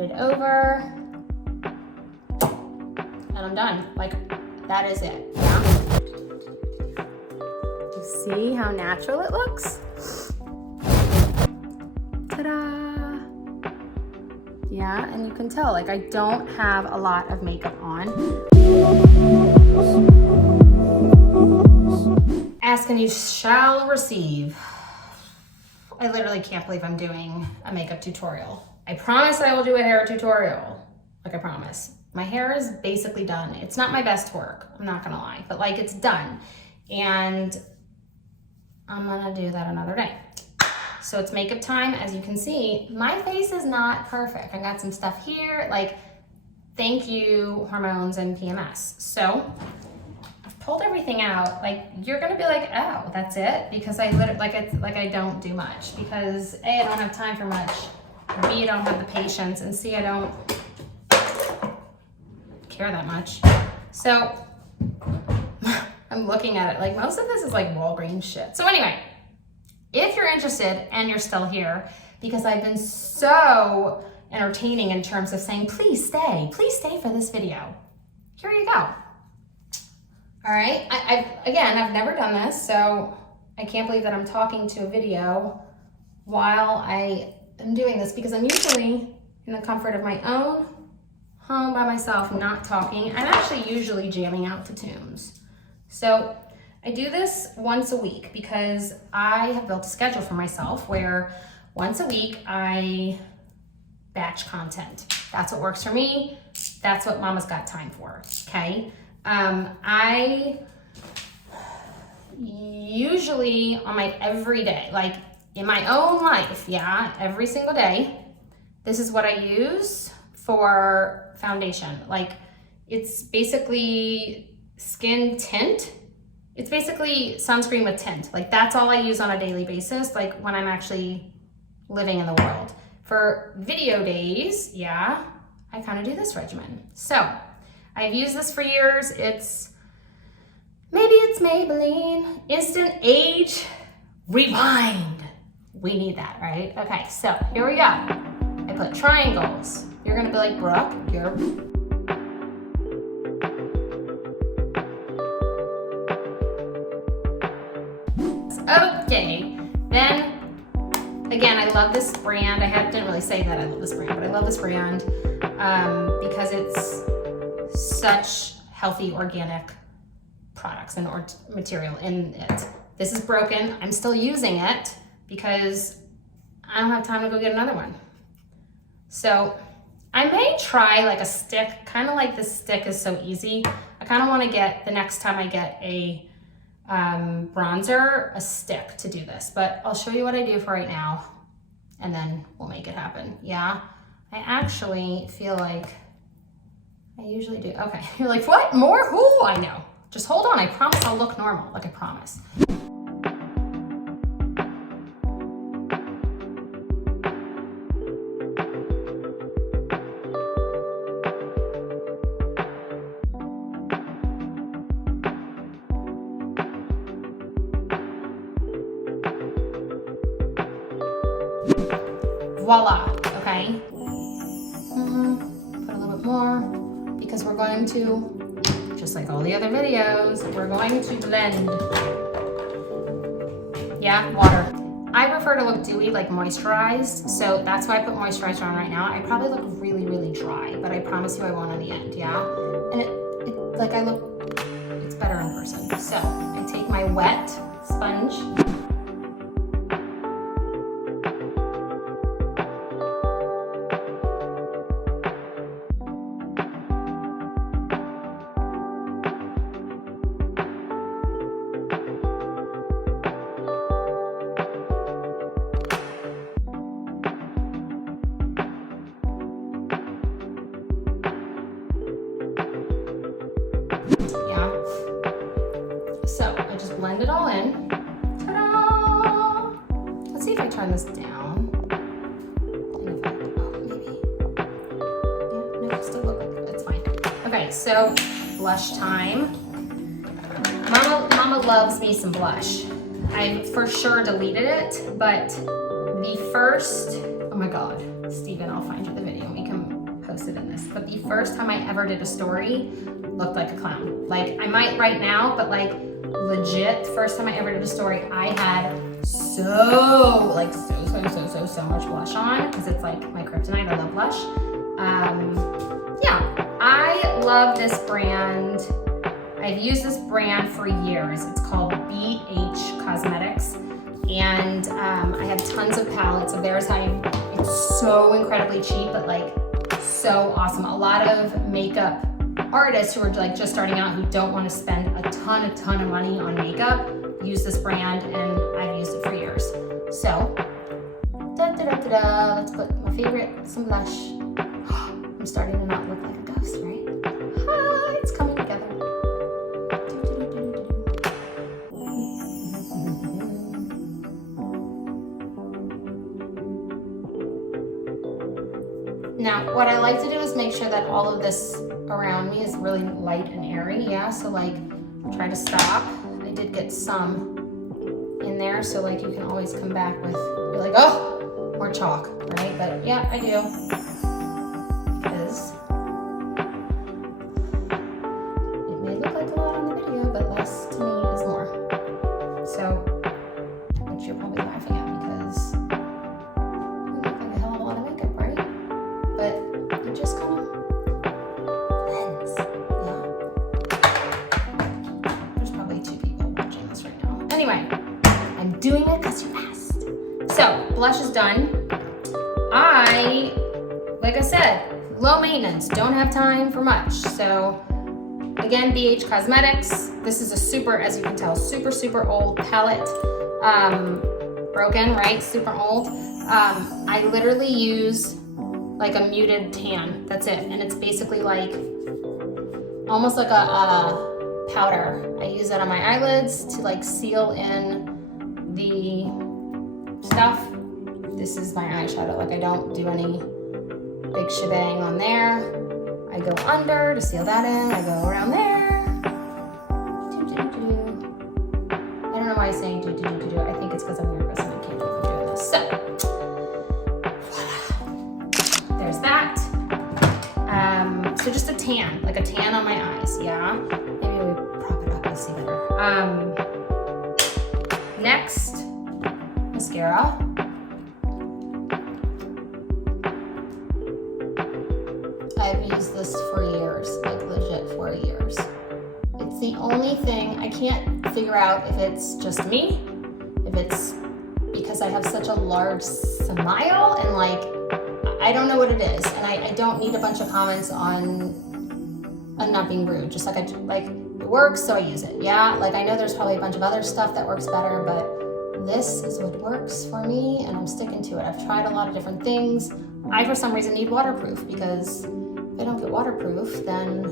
put it over, and I'm done. Like, that is it, yeah? You see how natural it looks? Ta-da! Yeah, and you can tell, like, I don't have a lot of makeup on. Ask and you shall receive. I literally can't believe I'm doing a makeup tutorial. I promise I will do a hair tutorial, like I promise. My hair is basically done. It's not my best work, I'm not gonna lie, but like it's done. And I'm gonna do that another day. So it's makeup time. As you can see, my face is not perfect. I got some stuff here, like thank you hormones and PMS. So I've pulled everything out. Like you're gonna be like, oh, that's it? Because I literally, like I don't do much because A, I don't have time for much, B, I don't have the patience, and C, I don't care that much. So I'm looking at it like most of this is like Walgreens shit. So anyway, if you're interested and you're still here, because I've been so entertaining in terms of saying, please stay for this video. Here you go. All right, I've never done this, so I can't believe that I'm talking to a video while I am doing this because I'm usually in the comfort of my own home by myself, not talking. I'm actually usually jamming out to tunes. So I do this once a week because I have built a schedule for myself where once a week I batch content. That's what works for me. That's what Mama's got time for, okay? I usually on my everyday, like in my own life, yeah, every single day, this is what I use for foundation. Like it's basically skin tint. It's basically sunscreen with tint. Like that's all I use on a daily basis, like when I'm actually living in the world. For video days, yeah, I kind of do this regimen. So I've used this for years. Maybe it's Maybelline Instant Age Rewind. We need that, right? Okay, so here we go. I put triangles. You're gonna be like, Brooke, you're... Okay, then, again, I love this brand. Didn't really say that I love this brand, but I love this brand because it's such healthy, organic products and material in it. This is broken. I'm still using it because I don't have time to go get another one. So I may try like a stick, kind of like this stick is so easy. I kind of want to get, the next time I get a bronzer, a stick to do this, but I'll show you what I do for right now and then we'll make it happen. Yeah, I actually feel like I usually do. Okay, you're like, what, more? Who? I know. Just hold on, I promise I'll look normal, like I promise. Voila, okay? Put a little bit more because we're going to, just like all the other videos, we're going to blend. Yeah, water. I prefer to look dewy, like moisturized, so that's why I put moisturizer on right now. I probably look really, really dry, but I promise you I won't on the end, yeah? And like I look, it's better in person. So I take my wet sponge. So I just blend it all in. Ta-da! Let's see if I turn this down. And if I, oh, maybe. Yeah, no, still look like it's fine. Okay, so blush time. Mama loves me some blush. I for sure deleted it, but the first, oh my God, Steven, I'll find you the video. We can interested in this, but the first time I ever did a story looked like a clown. Like, I might right now, but like legit, the first time I ever did a story, I had so much blush on, because it's like my kryptonite. I love blush. Yeah, I love this brand. I've used this brand for years. It's called BH Cosmetics. And I have tons of palettes of theirs. It's so incredibly cheap, but like so awesome. A lot of makeup artists who are like just starting out, who don't want to spend a ton of money on makeup, use this brand, and I've used it for years. So, let's put my favorite, some blush. I'm starting to not look like a ghost, right? Ah, it's coming together. Now, what I like to do is make sure that all of this around me is really light and airy, yeah? So like, try to stop. I did get some in there, so like you can always come back with, you're like, oh, more chalk, right? But yeah, I do. Because it may look like a lot on the video, but less to me is more. So, which you're probably laughing at, because you look like a hell of a lot of makeup, right? But it just kind of blends, yeah. There's probably 2 people watching this right now. Anyway, I'm doing it because you asked. So, blush is done. Like I said, low maintenance, don't have time for much. So, again, BH Cosmetics. This is a super, as you can tell, super old palette. Broken, right? Super old. I literally use like a muted tan. That's it. And it's basically like almost like a powder. I use that on my eyelids to like seal in the stuff. This is my eyeshadow. Like, I don't do any big shebang on there. I go under to seal that in. I go around there. I don't know why I'm saying do. I think it's because I'm nervous and I can't believe I'm doing this. So, voila. There's that. So just a tan, like a tan on my eyes, yeah? Maybe we prop it up and see better. Next, mascara. I've used this for years, like legit for years. It's the only thing, I can't figure out if it's just me, if it's because I have such a large smile, and like, I don't know what it is, and I don't need a bunch of comments on not being rude, just like it works, so I use it, yeah? Like, I know there's probably a bunch of other stuff that works better, but this is what works for me, and I'm sticking to it. I've tried a lot of different things. I, for some reason, need waterproof, because if I don't get waterproof, then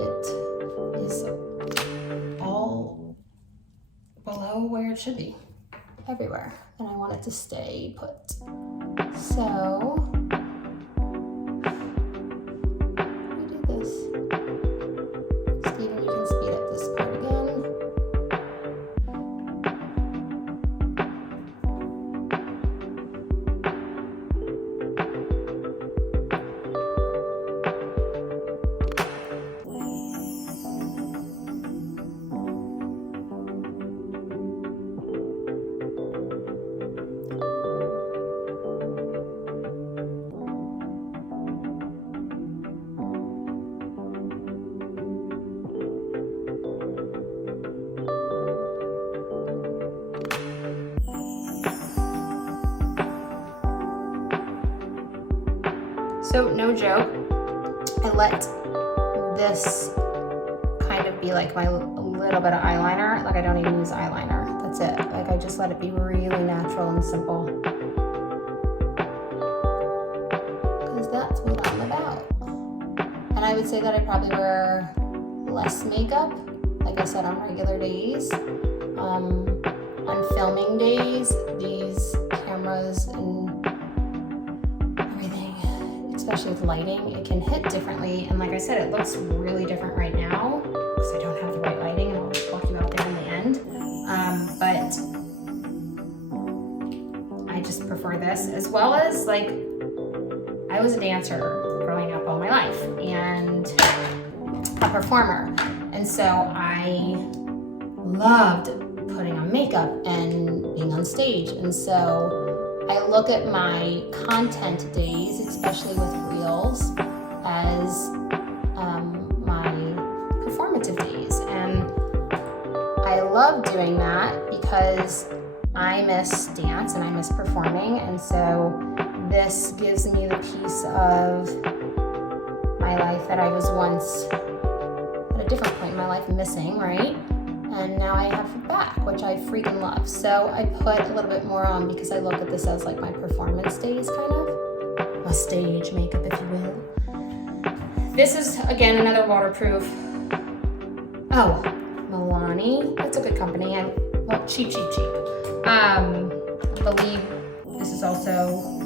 it is all below where it should be, everywhere, and I want it to stay put. So, So, no joke, I let this kind of be like my little bit of eyeliner. Like, I don't even use eyeliner. That's it. Like, I just let it be really natural and simple. Because that's what I'm about. And I would say that I probably wear less makeup, like I said, on regular days. On filming days, these cameras and especially with lighting, it can hit differently. And like I said, it looks really different right now because I don't have the right lighting, and I'll walk you out there in the end. But I just prefer this, as well as like, I I was a dancer growing up all my life and a performer. And so I loved putting on makeup and being on stage. And so I look at my content days, especially with reels, as my performative days. And I love doing that because I miss dance and I miss performing. And so this gives me the piece of my life that I was once at a different point in my life missing, right? And now I have it back, which I freaking love. So I put a little bit more on because I look at this as like my performance days, kind of. My stage makeup, if you will. This is, again, another waterproof. Oh, Milani. That's a good company. Cheap. I believe this is also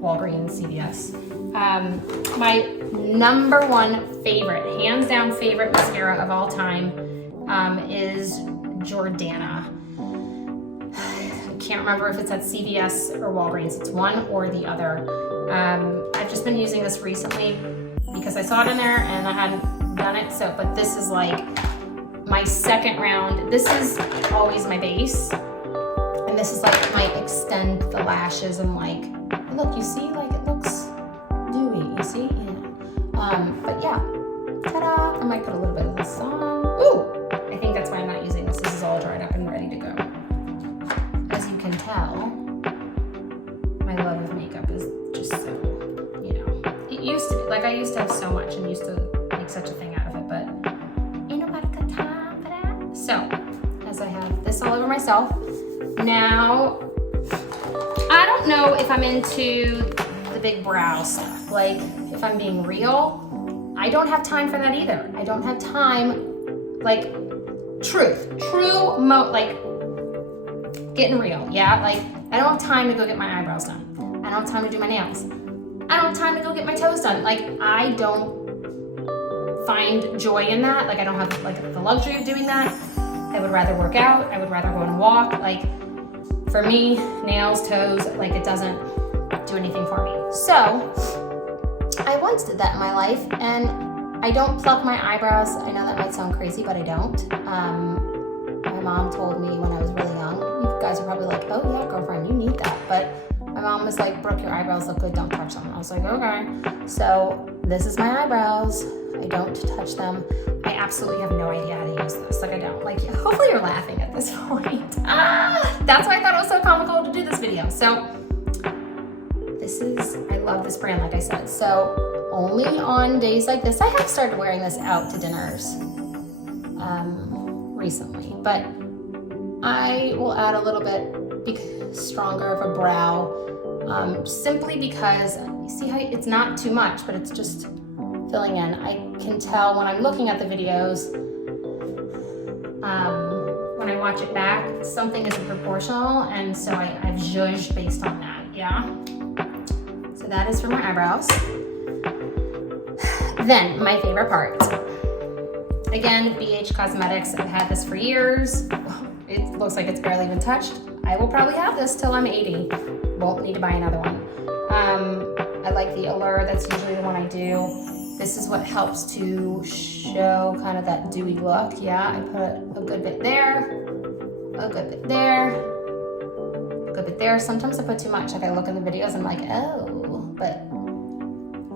Walgreens, CVS. My number one favorite, hands down favorite mascara of all time is Jordana. I can't remember if it's at CVS or Walgreens. It's one or the other. I've just been using this recently because I saw it in there and I hadn't done it. So, but this is like my second round. This is always my base. And this is like my extend the lashes and like, look, you see, like it looks dewy, you see? Yeah. But yeah, ta-da! I might put a little bit of this on. Ooh! I think that's why I'm not using this. This is all dried up and ready to go. As you can tell, my love of makeup is just so, it used to be, like I used to have so much and used to make such a thing out of it, but ain't nobody got time for that. So, as I have this all over myself, now, I don't know if I'm into the big brow stuff. Like, if I'm being real, I don't have time for that either. I don't have time, like, like, getting real, yeah? Like, I don't have time to go get my eyebrows done. I don't have time to do my nails. I don't have time to go get my toes done. Like, I don't find joy in that. Like, I don't have, like, the luxury of doing that. I would rather work out. I would rather go and walk. Like, for me, nails, toes, like it doesn't do anything for me. So, I once did that in my life, and I don't pluck my eyebrows. I know that might sound crazy, but I don't. My mom told me when I was really young, you guys are probably like, oh yeah, girlfriend, you need that. But my mom was like, Brooke, your eyebrows look good, don't touch them. I was like, okay. So, this is my eyebrows. I don't touch them. I absolutely have no idea how to use this. Like I don't. Like, hopefully you're laughing at this point. That's why I thought it was so comical to do this video. So I love this brand, like I said. So only on days like this, I have started wearing this out to dinners recently, but I will add a little bit stronger of a brow, simply because you see how it's not too much, but it's just filling in. I can tell when I'm looking at the videos, when I watch it back, something isn't proportional, and so I've judged based on that, yeah? So that is for my eyebrows. Then, my favorite part. Again, BH Cosmetics, I've had this for years. It looks like it's barely even touched. I will probably have this till I'm 80. Won't need to buy another one. I like the Allure, that's usually the one I do. This is what helps to show kind of that dewy look. Yeah, I put a good bit there, a good bit there, a good bit there. Sometimes I put too much. Like I look in the videos and I'm like, oh, but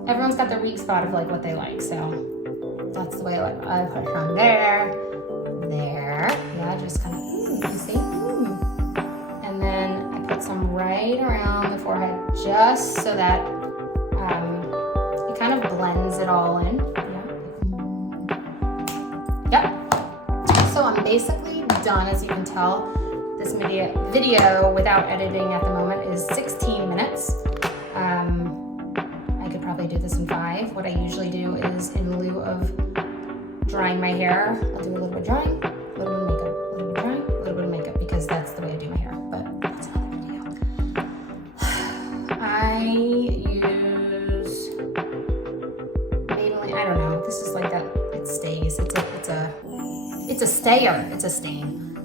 everyone's got their weak spot of like what they like. So that's the way I put it from there, there. Yeah, just kind of, you see? And then I put some right around the forehead just so that kind of blends it all in. Yep. So I'm basically done, as you can tell. This video without editing at the moment is 16 minutes. I could probably do this in 5. What I usually do is, in lieu of drying my hair, I'll do a little bit of drying, a little bit of makeup, a little bit of drying, a little bit of makeup, because that's the way I do my hair. But that's another video. I use I don't know. This is like that. It stays. It's a stayer. It's a stain.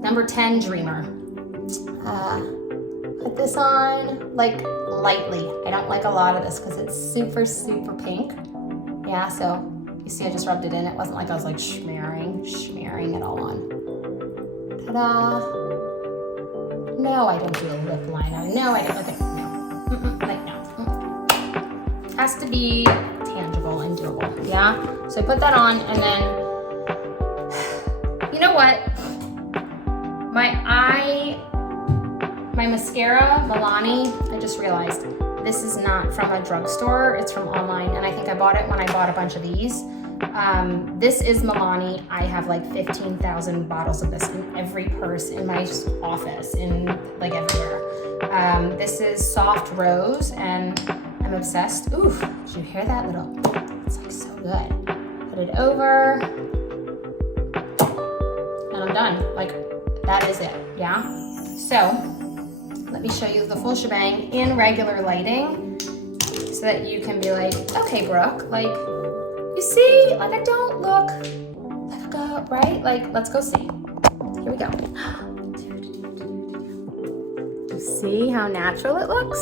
Number 10 Dreamer. Put this on like lightly. I don't like a lot of this because it's super, super pink. Yeah, so you see I just rubbed it in. It wasn't like I was like smearing it all on. Ta-da. No, I don't do a lip liner. No, I don't. Okay, no. Like, no. Has to be tangible and doable, yeah? So I put that on, and then, you know what? My mascara, Milani, I just realized this is not from a drugstore, it's from online, and I think I bought it when I bought a bunch of these. This is Milani. I have like 15,000 bottles of this in every purse in my office, in like everywhere. This is Soft Rose, and I'm obsessed. Oof, did you hear that little, it's like so good. Put it over, and I'm done. Like, that is it, yeah? So, let me show you the full shebang in regular lighting so that you can be like, okay, Brooke, like, you see, like I don't look like a girl, right? Like, let's go see. Here we go. You see how natural it looks?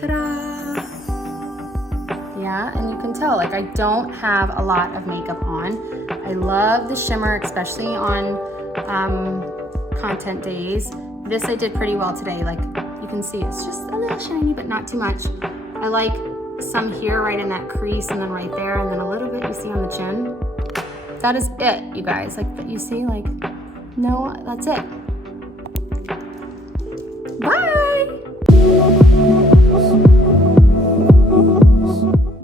Ta-da! Yeah, and you can tell, like, I don't have a lot of makeup on. I love the shimmer, especially on content days. This I did pretty well today. Like, you can see it's just a little shiny, but not too much. I like some here right in that crease, and then right there, and then a little bit you see on the chin. That is it, you guys. Like, you see, like, no, that's it.